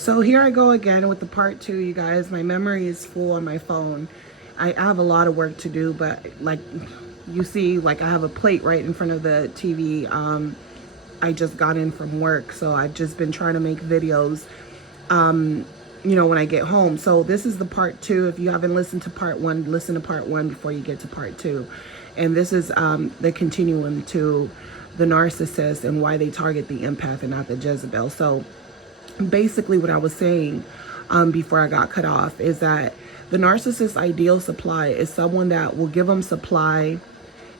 So here I go again with the part 2, you guys. My memory is full on my phone. I have a lot of work to do, but like you see, like I have a plate right in front of the TV. I just got in from work, so I've just been trying to make videos, when I get home. So this is the part 2. If you haven't listened to part 1, listen to part 1 before you get to part 2. And this is the continuum to the narcissist and why they target the empath and not the Jezebel. So basically what I was saying before I got cut off is that the narcissist's ideal supply is someone that will give them supply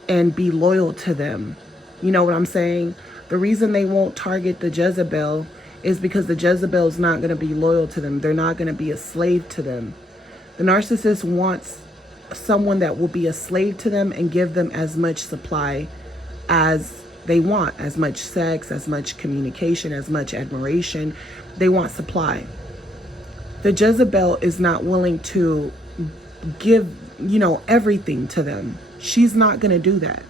and be loyal to them. You know what I'm saying? The reason they won't target the Jezebel is because the Jezebel is not going to be loyal to them. They're not going to be a slave to them. The narcissist wants someone that will be a slave to them and give them as much supply as they want, as much sex, as much communication, as much admiration. They want supply. The Jezebel is not willing to give, everything to them. She's not going to do that.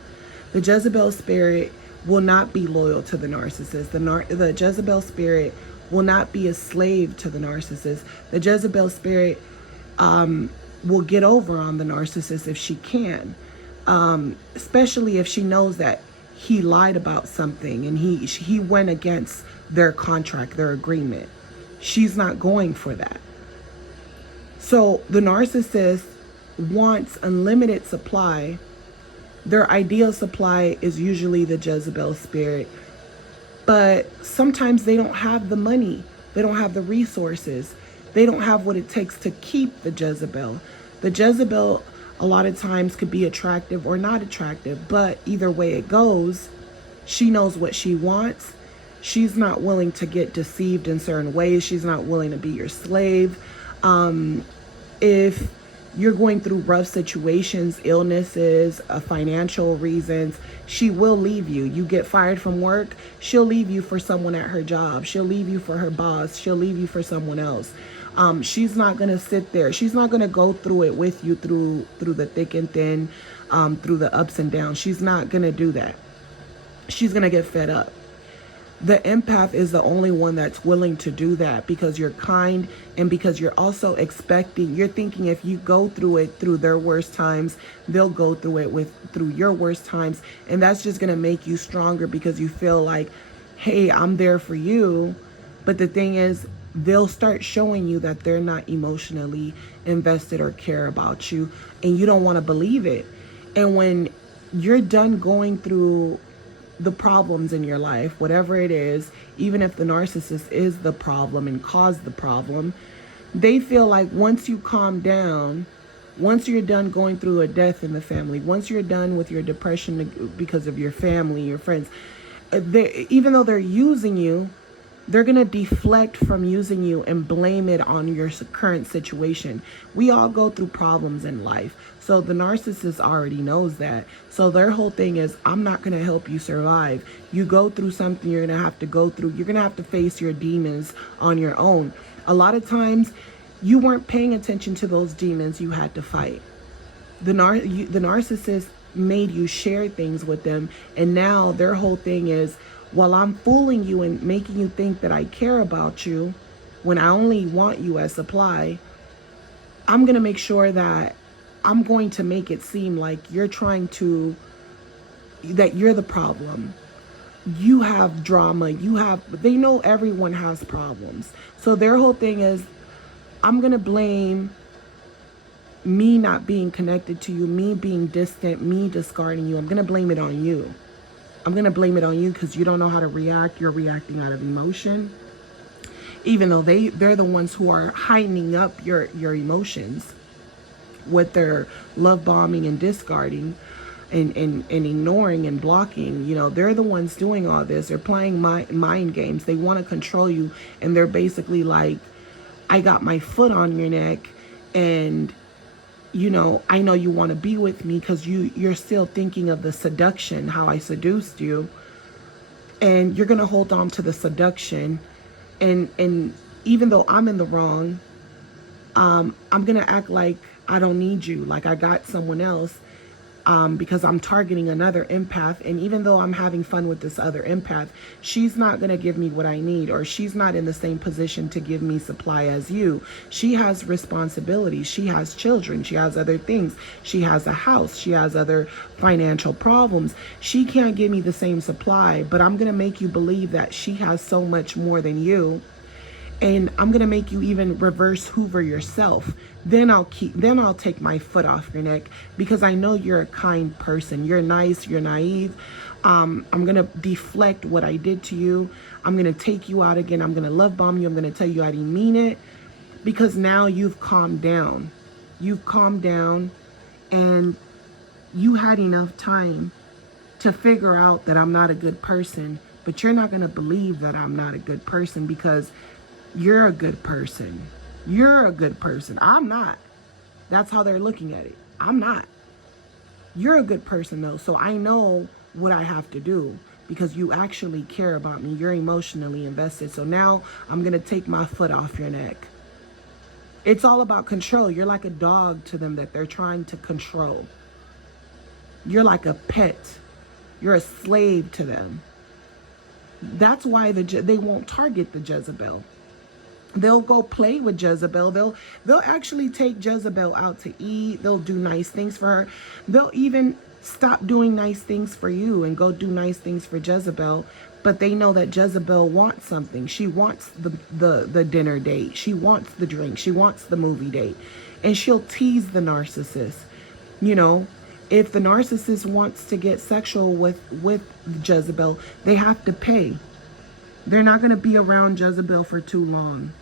The Jezebel spirit will not be loyal to the narcissist. The Jezebel spirit will not be a slave to the narcissist. The Jezebel spirit will get over on the narcissist if she can, especially if she knows that he lied about something and he went against their contract, their agreement. She's not going for that. So the narcissist wants unlimited supply. Their ideal supply is usually the Jezebel spirit, but sometimes they don't have the money. They don't have the resources. They don't have what it takes to keep the Jezebel. The Jezebel a lot of times could be attractive or not attractive, but either way it goes, she knows what she wants. She's not willing to get deceived in certain ways. She's not willing to be your slave. If you're going through rough situations, illnesses, financial reasons, she will leave you. You get fired from work, she'll leave you for someone at her job. She'll leave you for her boss. She'll leave you for someone else. She's not going to sit there. She's not going to go through it with you through the thick and thin, through the ups and downs. She's not going to do that. She's going to get fed up. The empath is the only one that's willing to do that because you're kind and because you're also expecting, you're thinking if you go through it through their worst times, they'll go through it through your worst times. And that's just going to make you stronger because you feel like, hey, I'm there for you. But the thing is, they'll start showing you that they're not emotionally invested or care about you, and you don't want to believe it. And when you're done going through the problems in your life, whatever it is, even if the narcissist is the problem and caused the problem, they feel like once you calm down, once you're done going through a death in the family, once you're done with your depression because of your family, your friends, even though they're using you, they're going to deflect from using you and blame it on your current situation. We all go through problems in life. So the narcissist already knows that. So their whole thing is, I'm not going to help you survive. You go through something you're going to have to go through. You're going to have to face your demons on your own. A lot of times you weren't paying attention to those demons you had to fight. The narcissist made you share things with them. And now their whole thing is, while I'm fooling you and making you think that I care about you when I only want you as supply, I'm going to make sure that I'm going to make it seem like you're that you're the problem. You have drama. They know everyone has problems. So their whole thing is, I'm going to blame me not being connected to you, me being distant, me discarding you. I'm going to blame it on you. I'm going to blame it on you because you don't know how to react. You're reacting out of emotion. Even though they're the ones who are heightening up your emotions with their love bombing and discarding and ignoring and blocking. They're the ones doing all this. They're playing mind games. They want to control you. And they're basically like, I got my foot on your neck and I know you want to be with me because you're still thinking of the seduction, how I seduced you. And you're going to hold on to the seduction. And even though I'm in the wrong, I'm going to act like I don't need you, like I got someone else. because I'm targeting another empath. And even though I'm having fun with this other empath, she's not going to give me what I need, or she's not in the same position to give me supply as you. She has responsibilities. She has children. She has other things. She has a house. She has other financial problems. She can't give me the same supply, but I'm going to make you believe that she has so much more than you. And I'm going to make you even reverse Hoover yourself. Then I'll take my foot off your neck, because I know you're a kind person. You're nice, you're naive. I'm going to deflect what I did to you. I'm going to take you out again. I'm going to love bomb you. I'm going to tell you I didn't mean it, because now you've calmed down. You've calmed down, and you had enough time to figure out that I'm not a good person. But you're not going to believe that I'm not a good person, because you're a good person. You're a good person. I'm not. That's how they're looking at it. I'm not. You're a good person, though. So I know what I have to do, because you actually care about me. You're emotionally invested. So now I'm going to take my foot off your neck. It's all about control. You're like a dog to them that they're trying to control. You're like a pet. You're a slave to them. That's why they won't target the Jezebel. They'll go play with Jezebel. They'll actually take Jezebel out to eat. They'll do nice things for her. They'll even stop doing nice things for you and go do nice things for Jezebel. But they know that Jezebel wants something. She wants the dinner date. She wants the drink. She wants the movie date. And she'll tease the narcissist. You know, if the narcissist wants to get sexual with Jezebel, they have to pay. They're not going to be around Jezebel for too long,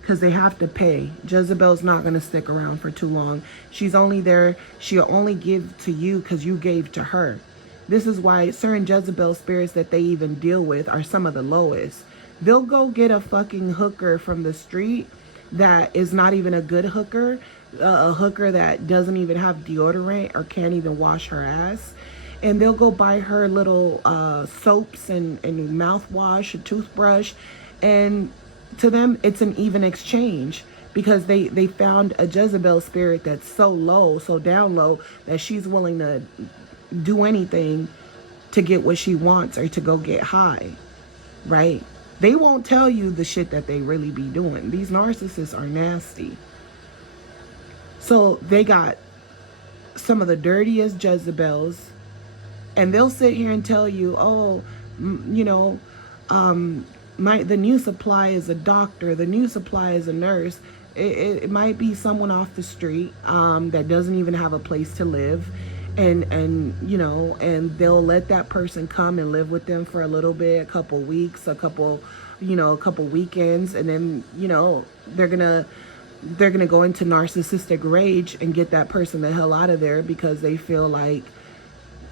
because they have to pay. Jezebel's not going to stick around for too long. She's only there. She'll only give to you because you gave to her. This is why certain Jezebel spirits that they even deal with are some of the lowest. They'll go get a fucking hooker from the street that is not even a good hooker, a hooker that doesn't even have deodorant or can't even wash her ass. And they'll go buy her little soaps and mouthwash, a toothbrush. And to them, it's an even exchange, because they found a Jezebel spirit that's so low, so down low, that she's willing to do anything to get what she wants or to go get high, right? They won't tell you the shit that they really be doing. These narcissists are nasty. So they got some of the dirtiest Jezebels. And they'll sit here and tell you, oh, you know, the new supply is a doctor. The new supply is a nurse. It might be someone off the street that doesn't even have a place to live. And you know, and they'll let that person come and live with them for a little bit, a couple weeks, a couple weekends. And then, you know, they're going to go into narcissistic rage and get that person the hell out of there, because they feel like,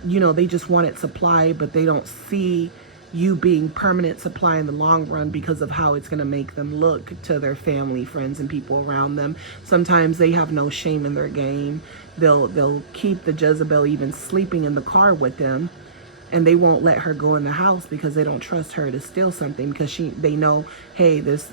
you know, they just wanted supply, but they don't see you being permanent supply in the long run because of how it's going to make them look to their family, friends, and people around them. Sometimes they have no shame in their game. They'll keep the Jezebel even sleeping in the car with them, and they won't let her go in the house because they don't trust her to steal something, because they know, hey, this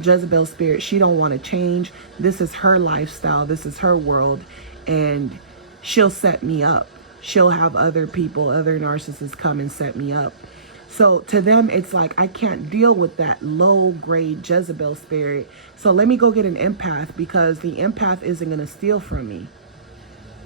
Jezebel spirit, she don't want to change. This is her lifestyle. This is her world, and she'll set me up. She'll have other people, other narcissists come and set me up. So to them, it's like, I can't deal with that low grade Jezebel spirit. So let me go get an empath, because the empath isn't going to steal from me.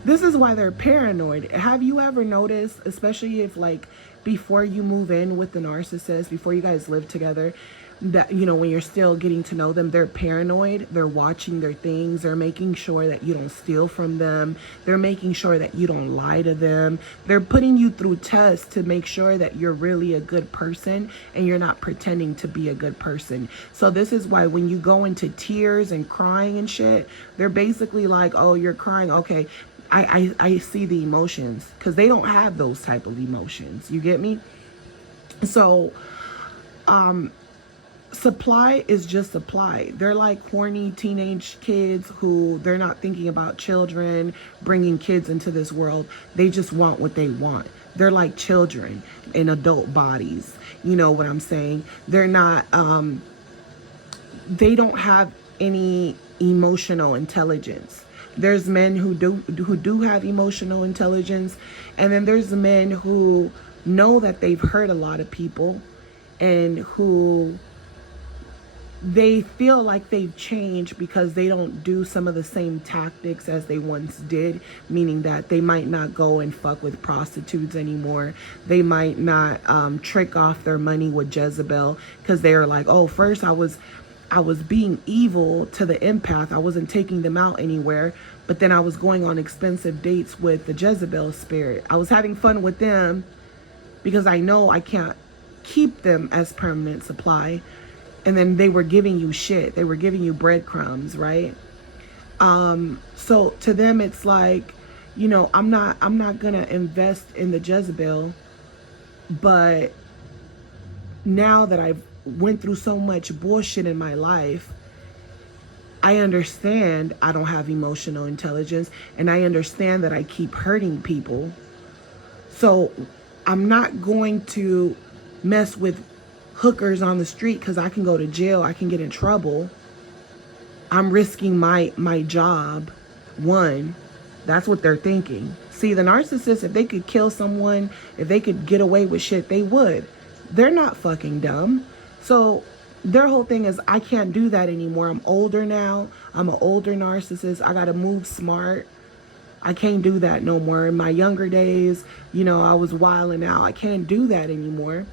This is why they're paranoid. Have you ever noticed, especially if, like, before you move in with the narcissist, before you guys live together, that, you know, when you're still getting to know them, they're paranoid. They're watching their things. They're making sure that you don't steal from them. They're making sure that you don't lie to them. They're putting you through tests to make sure that you're really a good person and you're not pretending to be a good person. So this is why when you go into tears and crying and shit, they're basically like, oh, you're crying. Okay, I see the emotions, because they don't have those type of emotions. You get me? So, supply is just supply. They're like horny teenage kids who they're not thinking about children, bringing kids into this world. They just want what they want. They're like children in adult bodies. You know what I'm saying? They're not, they don't have any emotional intelligence. There's men who do have emotional intelligence, and then there's the men who know that they've hurt a lot of people and who they feel like they've changed because they don't do some of the same tactics as they once did, meaning that they might not go and fuck with prostitutes anymore. They might not trick off their money with Jezebel because they are like, oh, first I was being evil to the empath. I wasn't taking them out anywhere, but then I was going on expensive dates with the Jezebel spirit. I was having fun with them because I know I can't keep them as permanent supply. And then they were giving you shit. They were giving you breadcrumbs, right? So to them, it's like, you know, I'm not gonna invest in the Jezebel, but now that I've went through so much bullshit in my life, I understand I don't have emotional intelligence, and I understand that I keep hurting people. So I'm not going to mess with hookers on the street because I can go to jail, I can get in trouble. I'm risking my job. One, that's what they're thinking. See, the narcissist, if they could kill someone, if they could get away with shit, they would. They're not fucking dumb. So their whole thing is, I can't do that anymore. I'm older now. I'm an older narcissist. I gotta move smart. I can't do that no more. In my younger days, you know, I was wilding out. I can't do that anymore.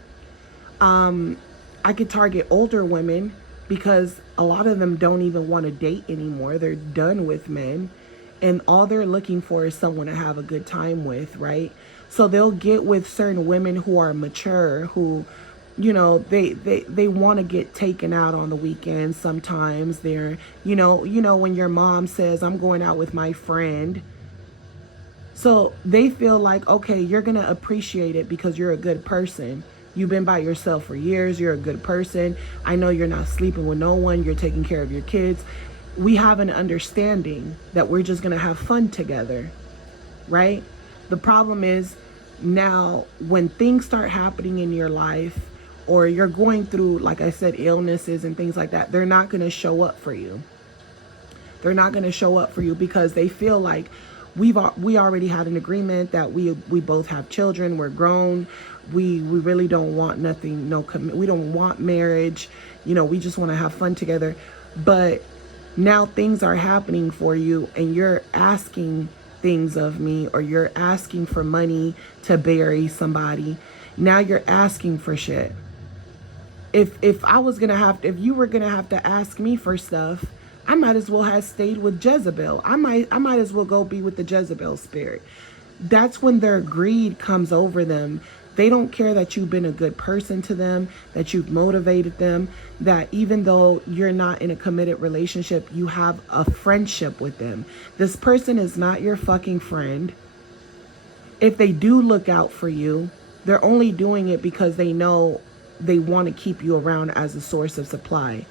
I could target older women because a lot of them don't even want to date anymore. They're done with men, and all they're looking for is someone to have a good time with, right? So they'll get with certain women who are mature, who, you know, they want to get taken out on the weekends. Sometimes they're, you know, when your mom says, I'm going out with my friend. So they feel like, okay, you're going to appreciate it because you're a good person. You've been by yourself for years. You're a good person. I know you're not sleeping with no one. You're taking care of your kids. We have an understanding that we're just going to have fun together, right? The problem is now when things start happening in your life, or you're going through, like I said, illnesses and things like that, they're not going to show up for you. They're not going to show up for you because they feel like we already had an agreement that we both have children. We're grown. We really don't want nothing, no commitment. We don't want marriage. You know, we just want to have fun together. But now things are happening for you and you're asking things of me, or you're asking for money to bury somebody. Now you're asking for shit. If you were gonna have to ask me for stuff, I might as well have stayed with Jezebel. I might as well go be with the Jezebel spirit. That's when their greed comes over them. They don't care that you've been a good person to them, that you've motivated them, that even though you're not in a committed relationship, you have a friendship with them. This person is not your fucking friend. If they do look out for you, they're only doing it because they know they want to keep you around as a source of supply.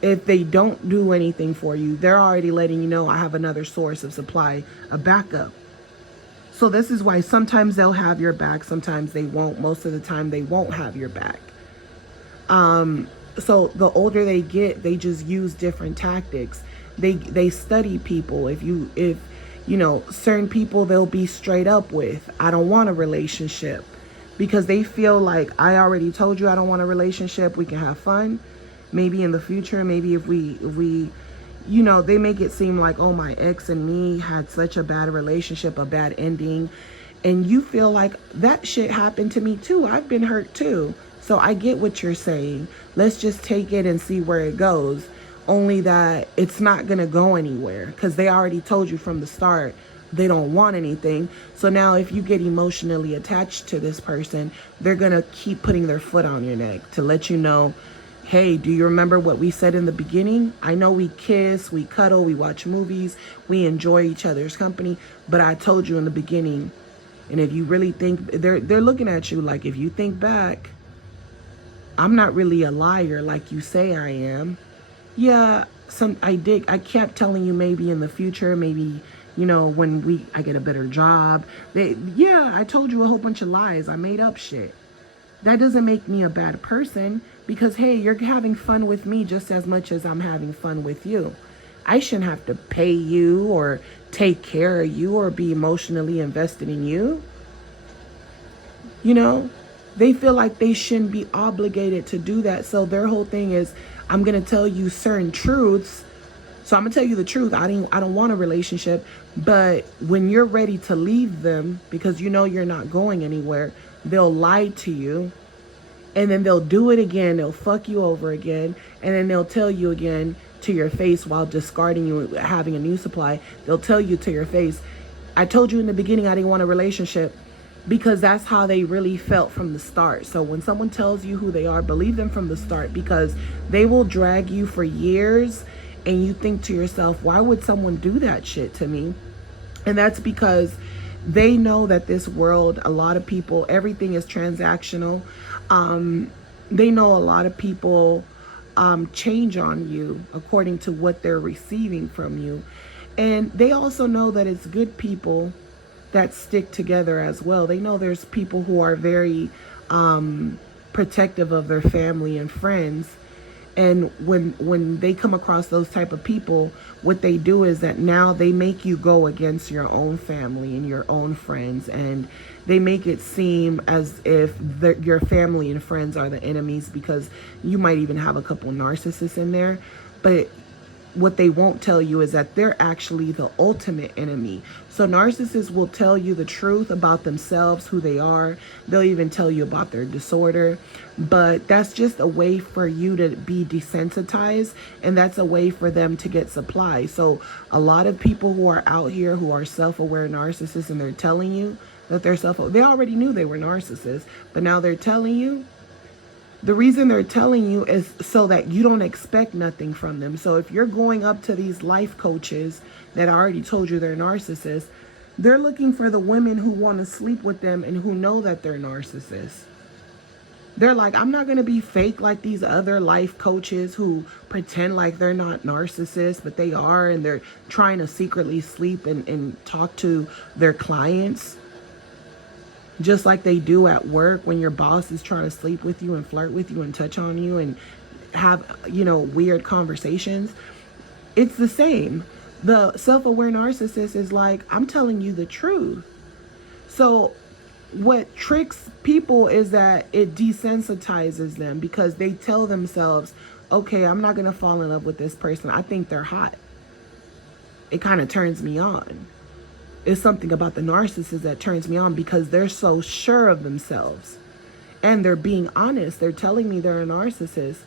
If they don't do anything for you, they're already letting you know, I have another source of supply, a backup. So this is why sometimes they'll have your back, sometimes they won't. Most of the time they won't have your back. So the older they get, they just use different tactics. They study people. If you know, certain people they'll be straight up with, I don't want a relationship, because they feel like, I already told you I don't want a relationship. We can have fun. Maybe in the future, maybe if we you know, they make it seem like, oh, my ex and me had such a bad relationship, a bad ending. And you feel like that shit happened to me too. I've been hurt too. So I get what you're saying. Let's just take it and see where it goes. Only that it's not going to go anywhere because they already told you from the start they don't want anything. So now if you get emotionally attached to this person, they're going to keep putting their foot on your neck to let you know, hey, do you remember what we said in the beginning? I know we kiss, we cuddle, we watch movies, we enjoy each other's company, but I told you in the beginning. And if you really think, they're looking at you like, if you think back, I'm not really a liar like you say I am. Yeah, I kept telling you maybe in the future, maybe, you know, when I get a better job. I told you a whole bunch of lies. I made up shit. That doesn't make me a bad person because, hey, you're having fun with me just as much as I'm having fun with you. I shouldn't have to pay you or take care of you or be emotionally invested in you. You know, they feel like they shouldn't be obligated to do that. So their whole thing is, I'm going to tell you certain truths. So I'm going to tell you the truth. I don't want a relationship. But when you're ready to leave them, because you know you're not going anywhere, they'll lie to you. And then they'll do it again. They'll fuck you over again. And then they'll tell you again to your face while discarding you, having a new supply. They'll tell you to your face, I told you in the beginning I didn't want a relationship, because that's how they really felt from the start. So when someone tells you who they are, believe them from the start, because they will drag you for years and you think to yourself, why would someone do that shit to me? And that's because they know that this world, a lot of people, everything is transactional. They know a lot of people change on you according to what they're receiving from you. And they also know that it's good people that stick together as well. They know there's people who are very protective of their family and friends. And when they come across those type of people, what they do is that now they make you go against your own family and your own friends, and they make it seem as if your family and friends are the enemies, because you might even have a couple narcissists in there. But what they won't tell you is that they're actually the ultimate enemy. So narcissists will tell you the truth about themselves, who they are. They'll even tell you about their disorder. But that's just a way for you to be desensitized, and that's a way for them to get supply. So a lot of people who are out here who are self-aware narcissists, and they're telling you that they're they already knew they were narcissists, but now they're telling you. The reason they're telling you is so that you don't expect nothing from them. So if you're going up to these life coaches that already told you they're narcissists, they're looking for the women who want to sleep with them and who know that they're narcissists. They're like, I'm not going to be fake like these other life coaches who pretend like they're not narcissists, but they are, and they're trying to secretly sleep and talk to their clients. Just like they do at work when your boss is trying to sleep with you and flirt with you and touch on you and have, weird conversations. It's the same. The self-aware narcissist is like, I'm telling you the truth. So what tricks people is that it desensitizes them, because they tell themselves, okay, I'm not going to fall in love with this person. I think they're hot. It kind of turns me on. It's something about the narcissist that turns me on, because they're so sure of themselves and they're being honest. They're telling me they're a narcissist.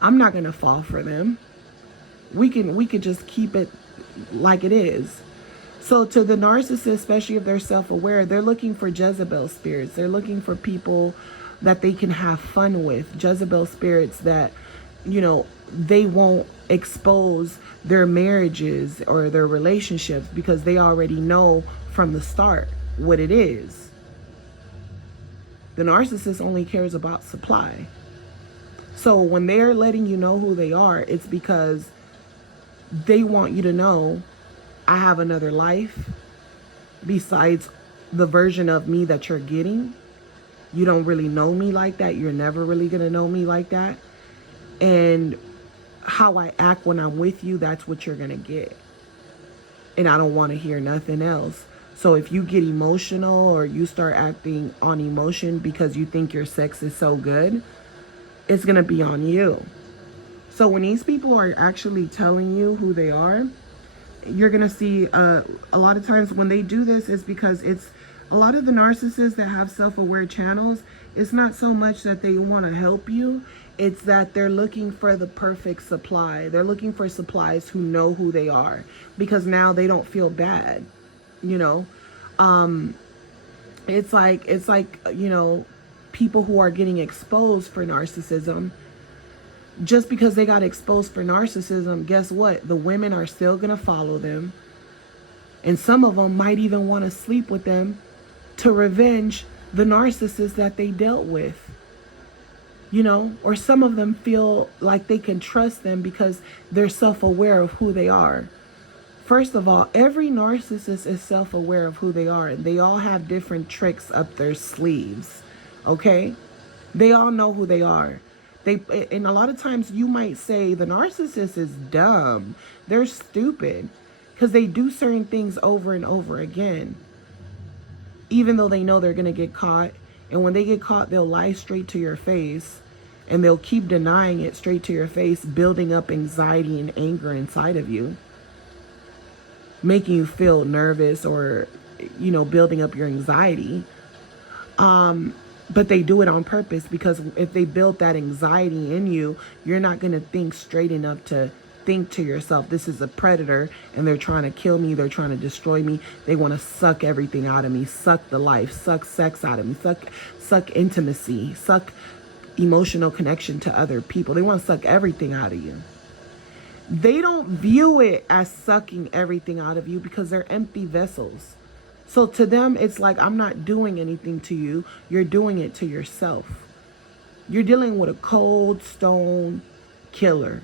I'm not going to fall for them. We could just keep it like it is. So to the narcissist, especially if they're self-aware, they're looking for Jezebel spirits. They're looking for people that they can have fun with. Jezebel spirits that, they won't expose their marriages or their relationships, because they already know from the start what it is. The narcissist only cares about supply. So when they're letting you know who they are, it's because they want you to know, I have another life besides the version of me that you're getting. You don't really know me like that. You're never really going to know me like that. And how I act when I'm with you, that's what you're going to get. And I don't want to hear nothing else. So if you get emotional or you start acting on emotion because you think your sex is so good, it's going to be on you. So when these people are actually telling you who they are, you're going to see a lot of times when they do this is because it's a lot of the narcissists that have self-aware channels. It's not so much that they want to help you. It's that they're looking for the perfect supply. They're looking for supplies who know who they are, because now they don't feel bad. It's like people who are getting exposed for narcissism. Just because they got exposed for narcissism, guess what? The women are still going to follow them. And some of them might even want to sleep with them to revenge the narcissist that they dealt with. Or some of them feel like they can trust them because they're self-aware of who they are. First of all, every narcissist is self-aware of who they are, and they all have different tricks up their sleeves. Okay? They all know who they are. And a lot of times you might say the narcissist is dumb. They're stupid because they do certain things over and over again, even though they know they're going to get caught. And when they get caught, they'll lie straight to your face, and they'll keep denying it straight to your face, building up anxiety and anger inside of you, making you feel nervous, or, you know, building up your anxiety. But they do it on purpose, because if they build that anxiety in you, you're not going to think straight enough to think to yourself, this is a predator and they're trying to kill me, they're trying to destroy me, they want to suck everything out of me, suck the life, suck sex out of me, suck intimacy, suck emotional connection to other people. They want to suck everything out of you. They don't view it as sucking everything out of you, because they're empty vessels. So to them, it's like, I'm not doing anything to you. You're doing it to yourself. You're dealing with a cold stone killer.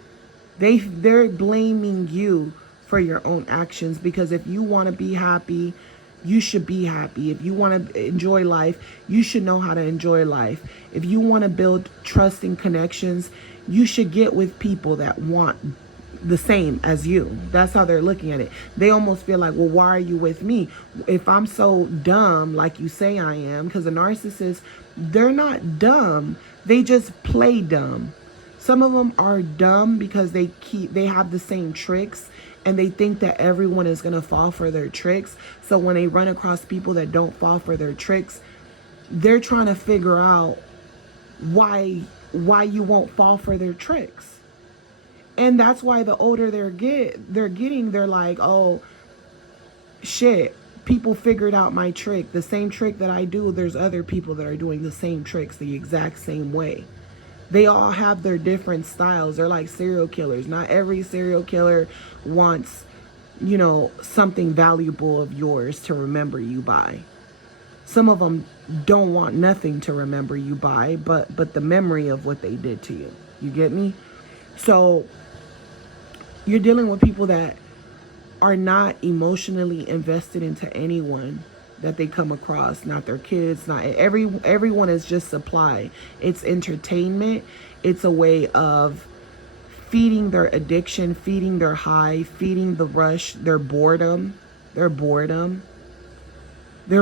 They're blaming you for your own actions, because if you want to be happy, you should be happy. If you want to enjoy life, you should know how to enjoy life. If you want to build trusting connections, you should get with people that want the same as you. That's how they're looking at it. They almost feel like, well, why are you with me if I'm so dumb like you say I am? Because a narcissist, they're not dumb. They just play dumb. Some of them are dumb because they have the same tricks, and they think that everyone is going to fall for their tricks. So when they run across people that don't fall for their tricks, they're trying to figure out why you won't fall for their tricks. And that's why the older they're getting, they're like, oh shit, people figured out my trick. The same trick that I do, there's other people that are doing the same tricks the exact same way. They all have their different styles. They're like serial killers. Not every serial killer wants, you know, something valuable of yours to remember you by. Some of them don't want nothing to remember you by, but the memory of what they did to you. You get me? So you're dealing with people that are not emotionally invested into anyone that they come across, not their kids, not everyone is just supply. It's entertainment. It's a way of feeding their addiction, feeding their high, feeding the rush, their boredom. They're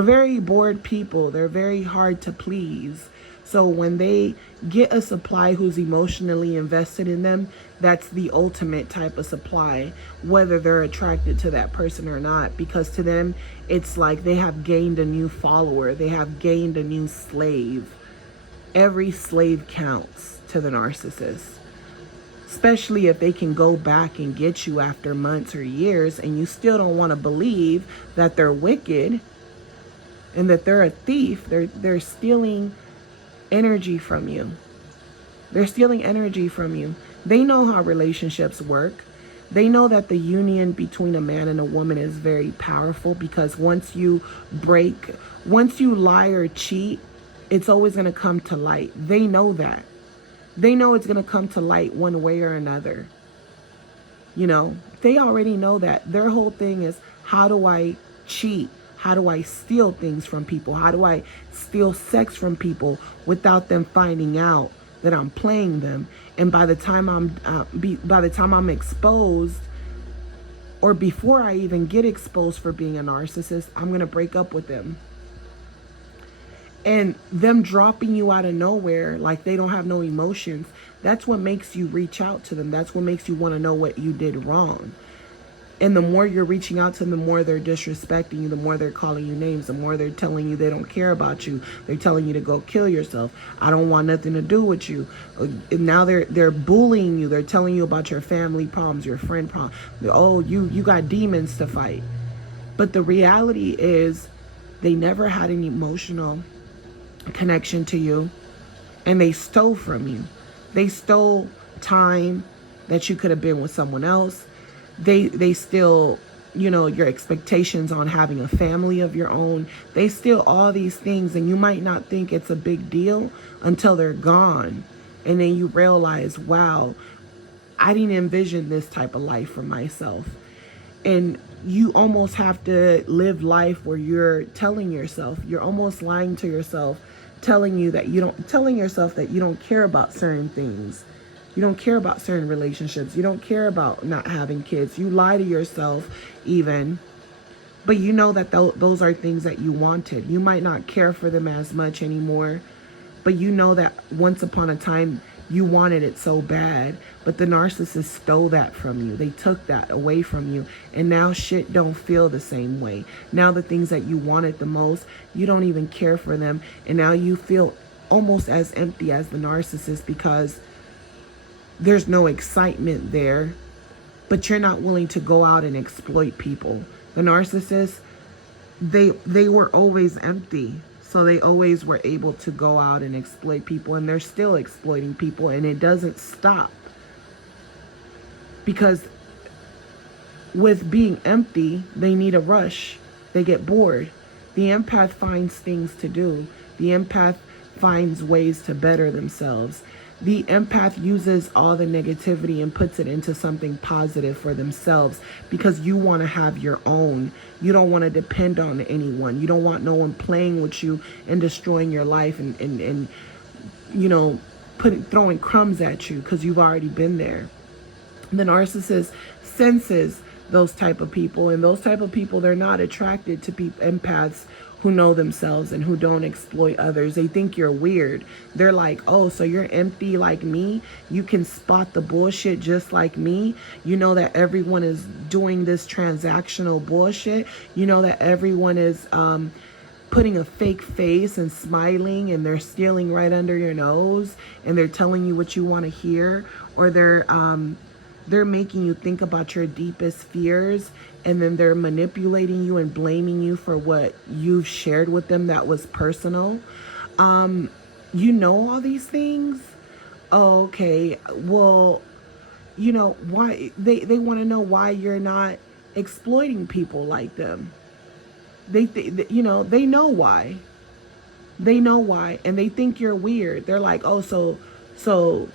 very bored people. They're very hard to please. So when they get a supply who's emotionally invested in them, that's the ultimate type of supply, whether they're attracted to that person or not, because to them, it's like they have gained a new follower. They have gained a new slave. Every slave counts to the narcissist, especially if they can go back and get you after months or years, and you still don't want to believe that they're wicked and that they're a thief. They're stealing energy from you. They're stealing energy from you. They know how relationships work. They know that the union between a man and a woman is very powerful, because once you lie or cheat, it's always going to come to light. They know that. They know it's going to come to light one way or another. You know, they already know that. Their whole thing is, how do I cheat? How do I steal things from people? How do I steal sex from people without them finding out that I'm playing them? And by the time I'm exposed, or before I even get exposed for being a narcissist, I'm going to break up with them. And them dropping you out of nowhere, like they don't have no emotions, that's what makes you reach out to them. That's what makes you want to know what you did wrong. And the more you're reaching out to them, the more they're disrespecting you, the more they're calling you names, the more they're telling you they don't care about you. They're telling you to go kill yourself. I don't want nothing to do with you. And now they're bullying you. They're telling you about your family problems, your friend problems. Oh, you got demons to fight. But the reality is, they never had an emotional connection to you, and they stole from you. They stole time that you could have been with someone else. They steal, you know, your expectations on having a family of your own. They steal all these things, and you might not think it's a big deal until they're gone. And then you realize, wow, I didn't envision this type of life for myself. And you almost have to live life where you're telling yourself, you're almost lying to yourself telling yourself that you don't care about certain things. You don't care about certain relationships. You don't care about not having kids. You lie to yourself even. But you know that those are things that you wanted. You might not care for them as much anymore. But you know that once upon a time you wanted it so bad. But the narcissist stole that from you. They took that away from you. And now shit don't feel the same way. Now the things that you wanted the most, you don't even care for them. And now you feel almost as empty as the narcissist because there's no excitement there. But you're not willing to go out and exploit people. The narcissists, they were always empty. So they always were able to go out and exploit people. And they're still exploiting people. And it doesn't stop. Because with being empty, they need a rush. They get bored. The empath finds things to do. The empath finds ways to better themselves. The empath uses all the negativity and puts it into something positive for themselves because you want to have your own. You don't want to depend on anyone. You don't want no one playing with you and destroying your life and you know, throwing crumbs at you because you've already been there. The narcissist senses those type of people, and those type of people, they're not attracted to empaths who know themselves and who don't exploit others. They think you're weird. They're like, oh, so you're empty like me? You can spot the bullshit just like me? You know that everyone is doing this transactional bullshit? You know that everyone is putting a fake face and smiling, and they're stealing right under your nose, and they're telling you what you want to hear, or they're making you think about your deepest fears, and then they're manipulating you and blaming you for what you've shared with them that was personal. You know all these things? Oh, okay. Well, you know, why they want to know why you're not exploiting people like them. You know, they know why. They know why, and they think you're weird. They're like, oh, so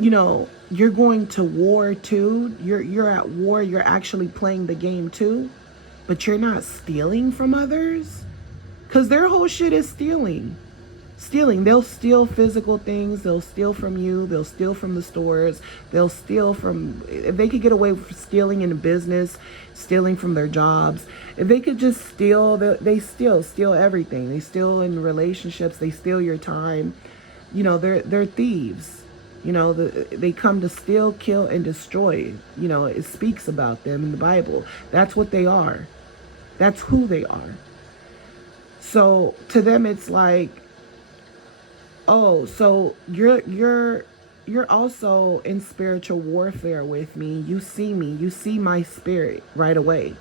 you know, you're going to war too. You're at war. You're actually playing the game too, but you're not stealing from others, because their whole shit is stealing. They'll steal physical things. They'll steal from you. They'll steal from the stores. They'll steal from, if they could get away with stealing in business, stealing from their jobs, if they could just steal, they steal everything. They steal in relationships. They steal your time. You know, they're thieves. You know, they come to steal, kill, and destroy. You know, it speaks about them in the Bible. That's what they are. That's who they are. So to them, it's like, oh, so you're also in spiritual warfare with me. You see me. You see my spirit right away.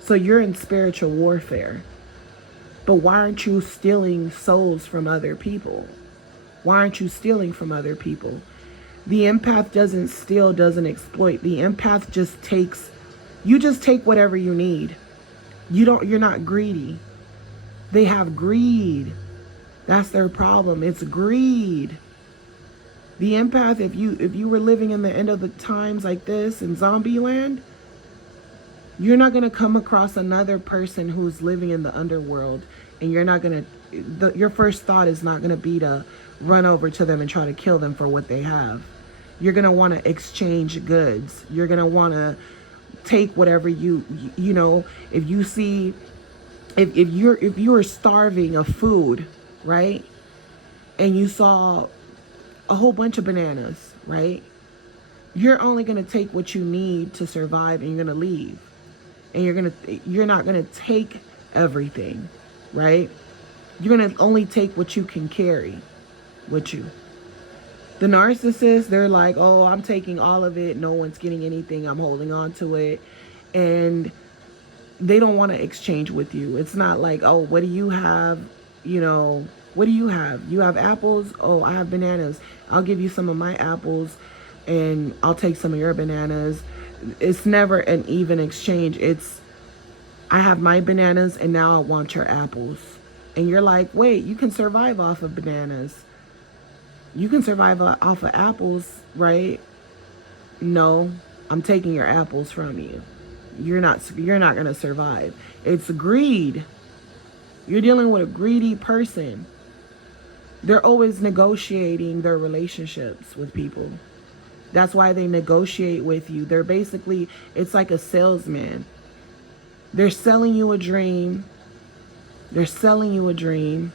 So you're in spiritual warfare. But why aren't you stealing souls from other people? Why aren't you stealing from other people? The empath doesn't steal, doesn't exploit. The empath just takes, you just take whatever you need. You're not greedy. They have greed. That's their problem. It's greed. The empath, if you were living in the end of the times like this in zombie land, you're not going to come across another person who's living in the underworld, and you're not going to, your first thought is not going to be to run over to them and try to kill them for what they have. You're going to want to exchange goods. You're going to want to take whatever you know, if you see, if you're starving of food, right? And you saw a whole bunch of bananas, right? You're only going to take what you need to survive, and you're going to leave. And you're not going to take everything, right? You're going to only take what you can carry with you. The narcissist, they're like, oh, I'm taking all of it. No one's getting anything. I'm holding on to it. And they don't want to exchange with you. It's not like, oh, what do you have? You know, what do you have? You have apples? Oh, I have bananas. I'll give you some of my apples, and I'll take some of your bananas. It's never an even exchange. It's, I have my bananas, and now I want your apples. And you're like, wait, you can survive off of bananas. You can survive off of apples, right? No, I'm taking your apples from you. You're not going to survive. It's greed. You're dealing with a greedy person. They're always negotiating their relationships with people. That's why they negotiate with you. They're basically, it's like a salesman. They're selling you a dream. They're selling you a dream.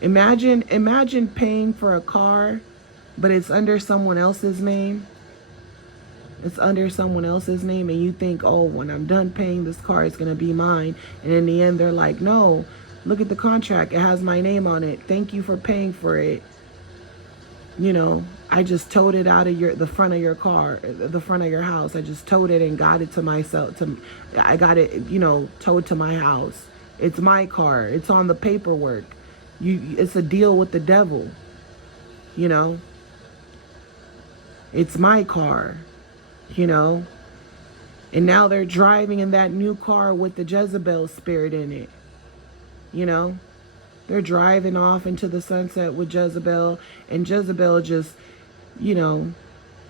Imagine paying for a car, but it's under someone else's name. It's under someone else's name, and you think, oh, when I'm done paying this car, it's going to be mine. And in the end, they're like, no, look at the contract. It has my name on it. Thank you for paying for it. You know, I just towed it out of the front of your car, the front of your house. I just towed it and got it to myself. I got it, you know, towed to my house. It's my car. It's on the paperwork. It's a deal with the devil. You know, it's my car. You know, and now they're driving in that new car with the Jezebel spirit in it. You know, they're driving off into the sunset with Jezebel, and Jezebel just, you know,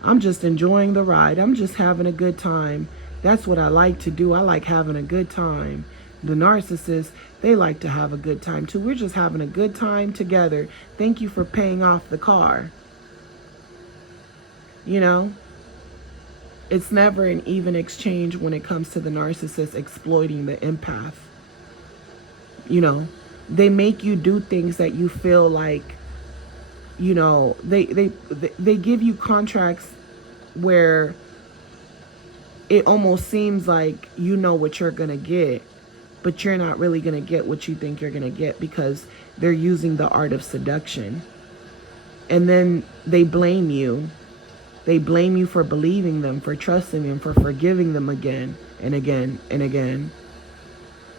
I'm just enjoying the ride. I'm just having a good time. That's what I like to do. I like having a good time. The narcissists, they like to have a good time too. We're just having a good time together. Thank you for paying off the car. You know, it's never an even exchange when it comes to the narcissist exploiting the empath. You know, they make you do things that you feel like, you know, they give you contracts where it almost seems like you know what you're going to get, but you're not really going to get what you think you're going to get, because they're using the art of seduction. And then they blame you. They blame you for believing them, for trusting them, for forgiving them again and again and again.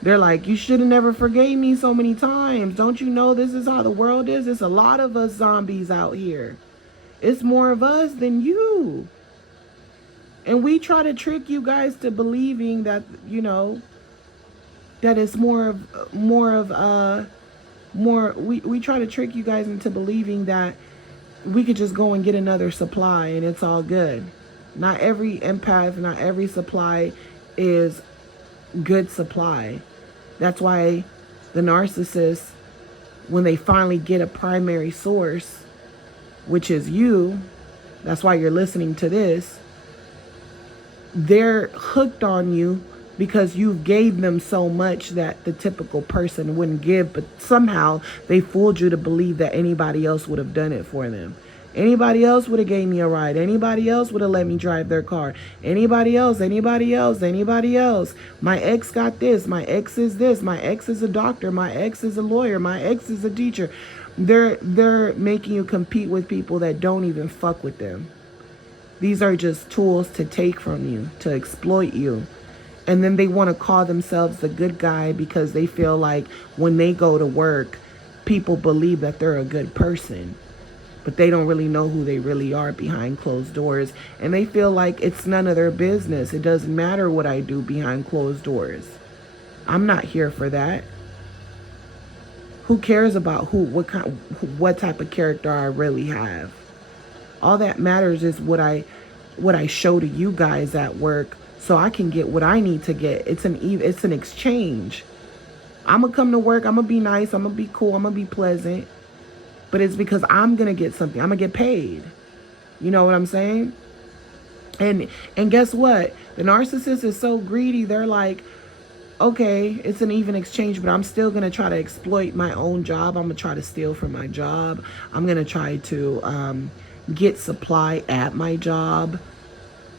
They're like, you should have never forgave me so many times. Don't you know this is how the world is? There's a lot of us zombies out here. It's more of us than you. And we try to trick you guys to believing that, you know, that it's we try to trick you guys into believing that we could just go and get another supply and it's all good. Not every empath, not every supply is good supply. That's why the narcissists, when they finally get a primary source, which is you, that's why you're listening to this, they're hooked on you because you gave them so much that the typical person wouldn't give, but somehow they fooled you to believe that anybody else would have done it for them. Anybody else would have gave me a ride. Anybody else would have let me drive their car. Anybody else, anybody else, anybody else. My ex got this. My ex is this. My ex is a doctor. My ex is a lawyer. My ex is a teacher. They're making you compete with people that don't even fuck with them. These are just tools to take from you, to exploit you. And then they want to call themselves the good guy because they feel like when they go to work, people believe that they're a good person. But they don't really know who they really are behind closed doors. And they feel like it's none of their business. It doesn't matter what I do behind closed doors. I'm not here for that. Who cares about what type of character I really have? All that matters is what I show to you guys at work, so I can get what I need to get. It's an exchange. I'm gonna come to work. I'm gonna be nice. I'm gonna be cool. I'm gonna be pleasant. But it's because I'm gonna get something. I'm gonna get paid. You know what I'm saying? And guess what? The narcissist is so greedy. They're like, okay, it's an even exchange, but I'm still gonna try to exploit my own job. I'm gonna try to steal from my job. I'm gonna try to get supply at my job,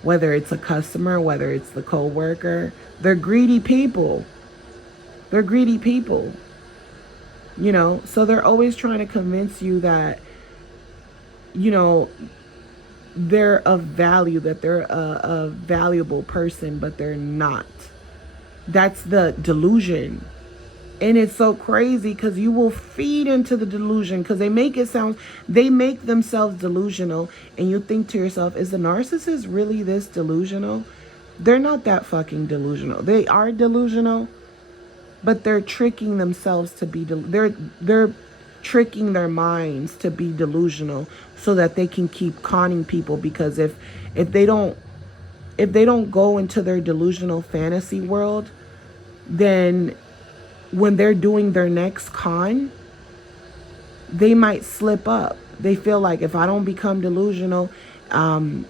whether it's a customer, whether it's the coworker. They're greedy people. They're greedy people. You know, so they're always trying to convince you that, you know, they're of value, that they're a valuable person, but they're not. That's the delusion. And it's so crazy because you will feed into the delusion because they make themselves delusional. And you think to yourself, is the narcissist really this delusional? They're not that fucking delusional. They are delusional, but they're tricking themselves to be, they're tricking their minds to be delusional so that they can keep conning people. Because if they don't go into their delusional fantasy world, then when they're doing their next con, they might slip up. They feel like if I don't become delusional, I'm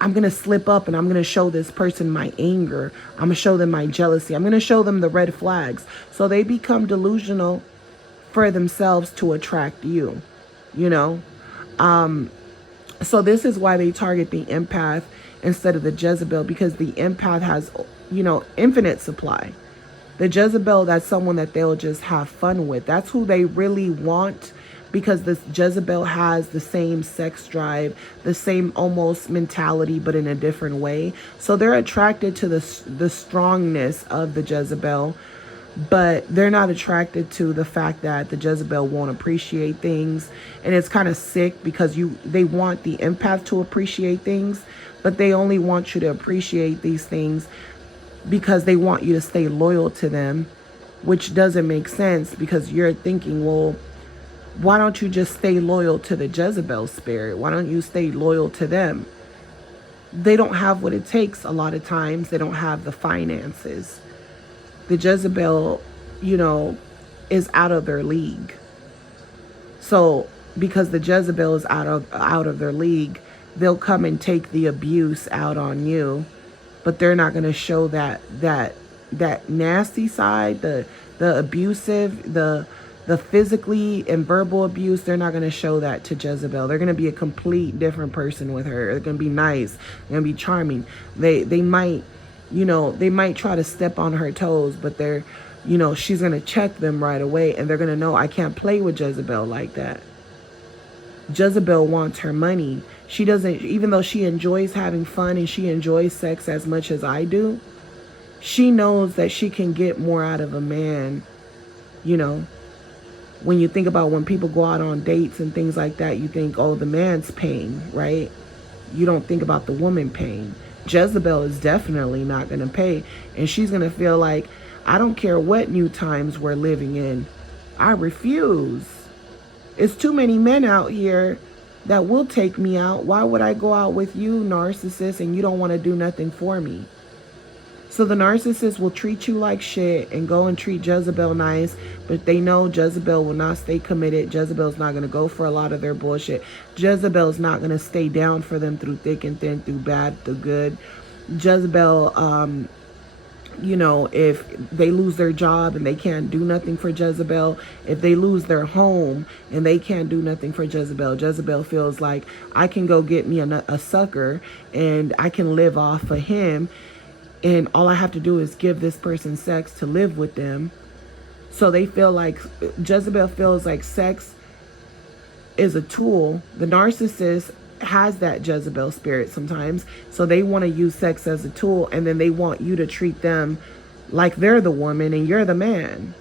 going to slip up and I'm going to show this person my anger. I'm going to show them my jealousy. I'm going to show them the red flags. So they become delusional for themselves to attract you, you know? So this is why they target the empath instead of the Jezebel, because the empath has, you know, infinite supply. The Jezebel, that's someone that they'll just have fun with. That's who they really want, because this Jezebel has the same sex drive, the same almost mentality, but in a different way. So they're attracted to the strongness of the Jezebel, but they're not attracted to the fact that the Jezebel won't appreciate things. And it's kind of sick, because they want the empath to appreciate things, but they only want you to appreciate these things because they want you to stay loyal to them, which doesn't make sense, because you're thinking, well, why don't you just stay loyal to the Jezebel spirit? Why don't you stay loyal to them? They don't have what it takes a lot of times. They don't have the finances. The Jezebel, you know, is out of their league. So because the Jezebel is out of their league, they'll come and take the abuse out on you, but they're not going to show that nasty side, the abusive, the physically and verbal abuse. They're not going to show that to Jezebel. They're going to be a complete different person with her. They're going to be nice. They're going to be charming. They might, you know, they might try to step on her toes, but they're, you know, she's going to check them right away, and they're going to know, I can't play with Jezebel like that. Jezebel wants her money. She doesn't, even though she enjoys having fun and she enjoys sex as much as I do, she knows that she can get more out of a man. You know, when you think about when people go out on dates and things like that, you think, oh, the man's paying, right? You don't think about the woman paying. Jezebel is definitely not going to pay. And she's going to feel like, I don't care what new times we're living in. I refuse. It's too many men out here that will take me out. Why would I go out with you, narcissist, and you don't want to do nothing for me? So the narcissist will treat you like shit and go and treat Jezebel nice, but they know Jezebel will not stay committed. Jezebel's not going to go for a lot of their bullshit. Jezebel's not going to stay down for them through thick and thin, through bad, through good. Jezebel, you know, if they lose their job and they can't do nothing for Jezebel, if they lose their home and they can't do nothing for Jezebel, Jezebel feels like, I can go get me a sucker and I can live off of him. And all I have to do is give this person sex to live with them. So they feel like, Jezebel feels like sex is a tool. The narcissist has that Jezebel spirit sometimes. So they want to use sex as a tool, and then they want you to treat them like they're the woman and you're the man.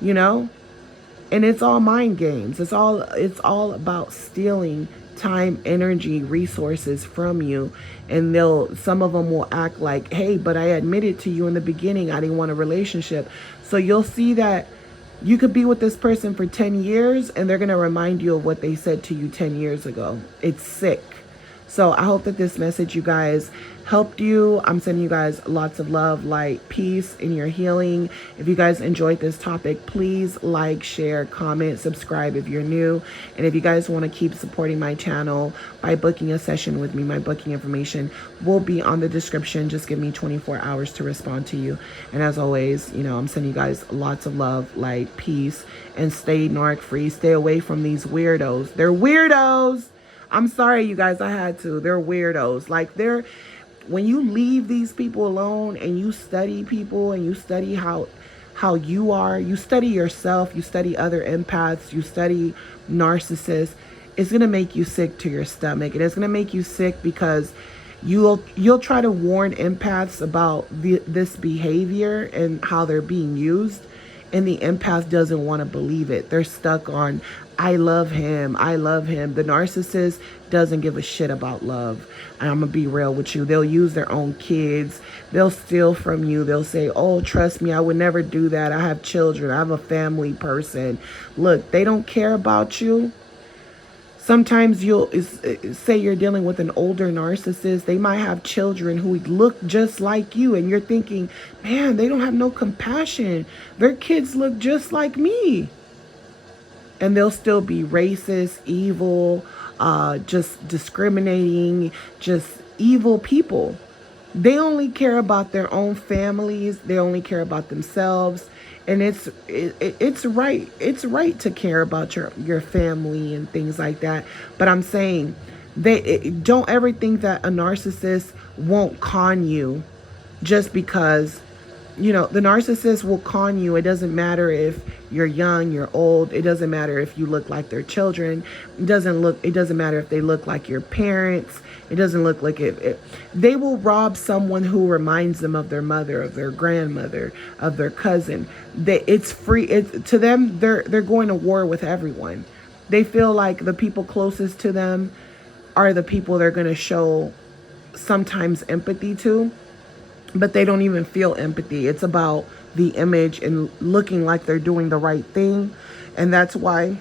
You know? And it's all mind games. It's all about stealing time, energy, resources from you. And some of them will act like, hey, but I admitted to you in the beginning I didn't want a relationship. So you'll see that you could be with this person for 10 years and they're going to remind you of what they said to you 10 years ago. It's sick. So I hope that this message, you guys, helped you. I'm sending you guys lots of love, light, peace in your healing. If you guys enjoyed this topic, please like, share, comment, subscribe if you're new. And if you guys want to keep supporting my channel by booking a session with me, my booking information will be on the description. Just give me 24 hours to respond to you. And as always, you know, I'm sending you guys lots of love, light, peace, and stay narc free. Stay away from these weirdos. They're weirdos. I'm sorry, you guys, I had to. They're weirdos. Like, when you leave these people alone and you study people and you study how you are, you study yourself, you study other empaths, you study narcissists, it's going to make you sick to your stomach. And it's going to make you sick because you'll try to warn empaths about this behavior and how they're being used. And the empath doesn't want to believe it. They're stuck on, I love him. I love him. The narcissist doesn't give a shit about love. And I'm going to be real with you. They'll use their own kids. They'll steal from you. They'll say, oh, trust me, I would never do that. I have children. I'm a family person. Look, they don't care about you. Sometimes you'll say you're dealing with an older narcissist. They might have children who look just like you. And you're thinking, man, they don't have no compassion. Their kids look just like me. and they'll still be racist, evil, just discriminating, just evil people. They only care about their own families. They only care about themselves. And it's right. It's right to care about your family and things like that. But I'm saying, don't ever think that a narcissist won't con you just because, the narcissist will con you. It doesn't matter if you're young, you're old. It doesn't matter if you look like their children. It doesn't matter if they look like your parents. It doesn't look like it. They will rob someone who reminds them of their mother, of their grandmother, of their cousin. It's free. To them, they're going to war with everyone. They feel like the people closest to them are the people they're going to show sometimes empathy to, but they don't even feel empathy. It's about the image and looking like they're doing the right thing. And that's why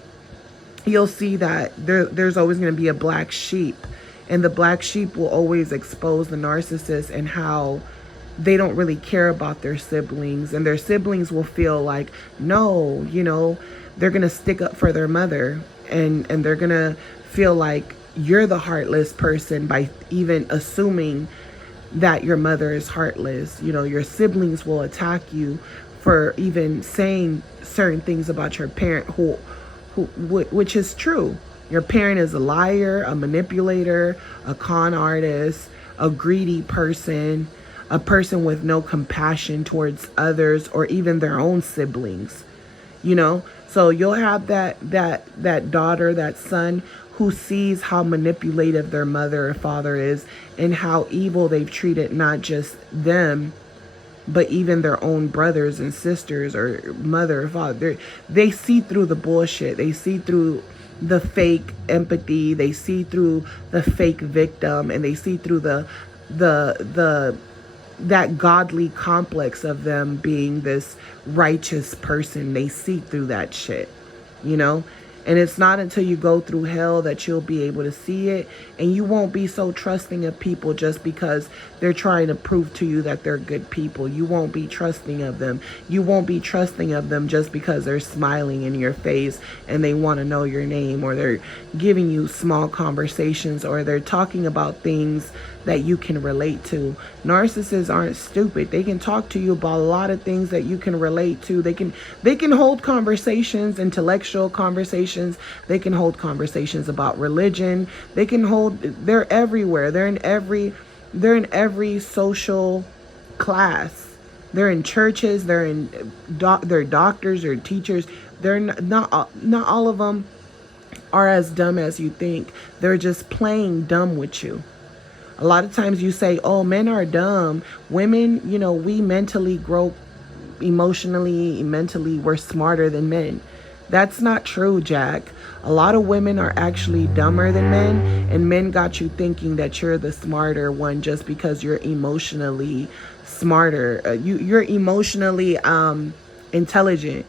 you'll see that there's always going to be a black sheep. And the black sheep will always expose the narcissist and how they don't really care about their siblings. And their siblings will feel like, no, they're going to stick up for their mother. And they're going to feel like you're the heartless person by even assuming that your mother is heartless. Your siblings will attack you for even saying certain things about your parent, which is true. Your parent is a liar, a manipulator, a con artist, a greedy person, a person with no compassion towards others or even their own siblings. So you'll have that daughter, that son who sees how manipulative their mother or father is and how evil they've treated not just them, but even their own brothers and sisters or mother or father. They see through the bullshit. They see through the fake empathy. They see through the fake victim, and they see through that godly complex of them being this righteous person. They see through that shit, And it's not until you go through hell that you'll be able to see it. And you won't be so trusting of people just because they're trying to prove to you that they're good people. You won't be trusting of them. You won't be trusting of them just because they're smiling in your face and they want to know your name, or they're giving you small conversations, or they're talking about things that you can relate to. Narcissists aren't stupid. They can talk to you about a lot of things that you can relate to. They can hold conversations, intellectual conversations. They can hold conversations about religion. They're everywhere. They're in every social class. They're in churches. They're doctors or teachers. They're not all of them are as dumb as you think. They're just playing dumb with you. A lot of times you say, oh, men are dumb. Women, we mentally grow emotionally, mentally, we're smarter than men. That's not true, Jack. A lot of women are actually dumber than men, and men got you thinking that you're the smarter one just because you're emotionally smarter. You're emotionally intelligent.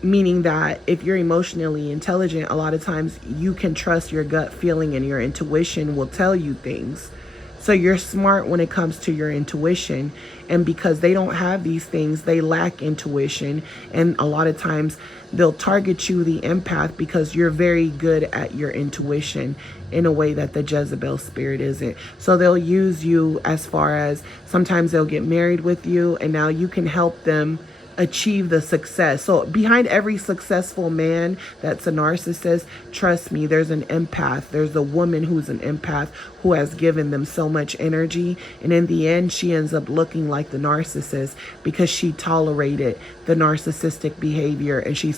Meaning that if you're emotionally intelligent, a lot of times you can trust your gut feeling and your intuition will tell you things. So you're smart when it comes to your intuition. And because they don't have these things, they lack intuition. And a lot of times they'll target you, the empath, because you're very good at your intuition in a way that the Jezebel spirit isn't. So they'll use you as far as sometimes they'll get married with you, and now you can help them achieve the success. So behind every successful man that's a narcissist, trust me, there's an empath. There's a woman who's an empath who has given them so much energy, and in the end she ends up looking like the narcissist because she tolerated the narcissistic behavior, and she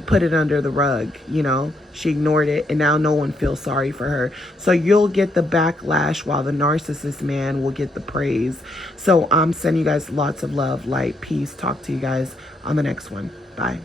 put it under the rug. She ignored it, and now no one feels sorry for her. So you'll get the backlash while the narcissist man will get the praise. So I'm sending you guys lots of love, light, peace. Talk to you guys on the next one. Bye.